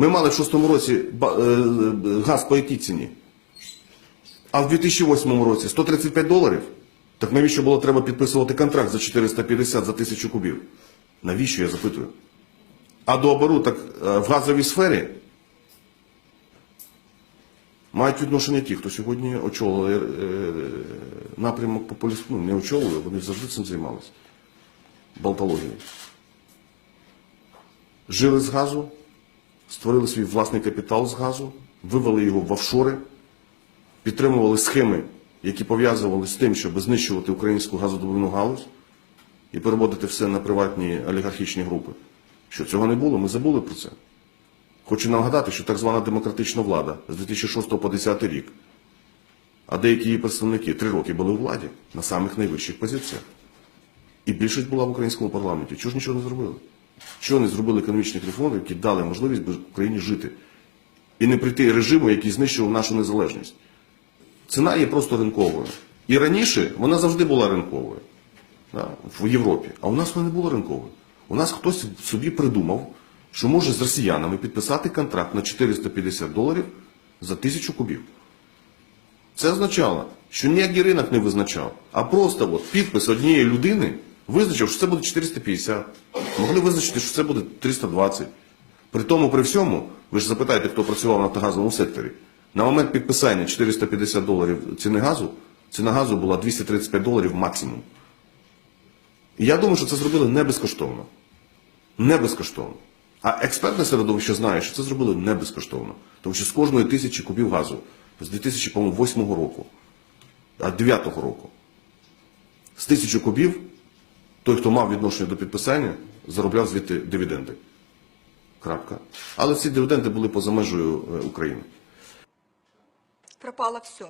Ми мали в шостому році ба- е, е, газ по якій ціні? А в 2008 році 135 доларів? Так навіщо було треба підписувати контракт за 450 за тисячу кубів? Навіщо я запитую? А до оборудок е, в газовій сфері мають відношення ті, хто сьогодні очолює е, напрямок популізму. Ну, не очолює, вони завжди цим займалися. Болтологією. Жили з газу, створили свій власний капітал з газу, вивели його в офшори, підтримували схеми, які пов'язували з тим, щоб знищувати українську газодобувну галузь і переводити все на приватні олігархічні групи. Що цього не було, ми забули про це. Хочу нагадати, що так звана демократична влада з 2006 по 2010 рік, а деякі її представники три роки були у владі на самих найвищих позиціях. І більшість була в українському парламенті. Чого ж нічого не зробили? Чого не зробили економічних реформ, які дали можливість Україні жити? І не прийти режиму, який знищував нашу незалежність. Ціна є просто ринковою. І раніше вона завжди була ринковою да, в Європі. А у нас вона не була ринковою. У нас хтось собі придумав, що може з росіянами підписати контракт на 450 доларів за тисячу кубів. Це означало, що ніякий ринок не визначав, а просто от підпис однієї людини визначив, що це буде 450. Могли визначити, що це буде 320. При тому, при всьому, ви ж запитаєте, хто працював в нафтогазовому секторі. На момент підписання 450 доларів ціни газу, ціна газу була 235 доларів максимум. І я думаю, що це зробили не безкоштовно. Не безкоштовно. А експертне середовище знає, що це зробили не безкоштовно. Тому що з кожної тисячі кубів газу з 2008 року, а 2009 року, з тисячі кубів той, хто мав відношення до підписання, заробляв звідти дивіденди. Крапка. Але ці дивіденди були поза межею е, України. Пропало все.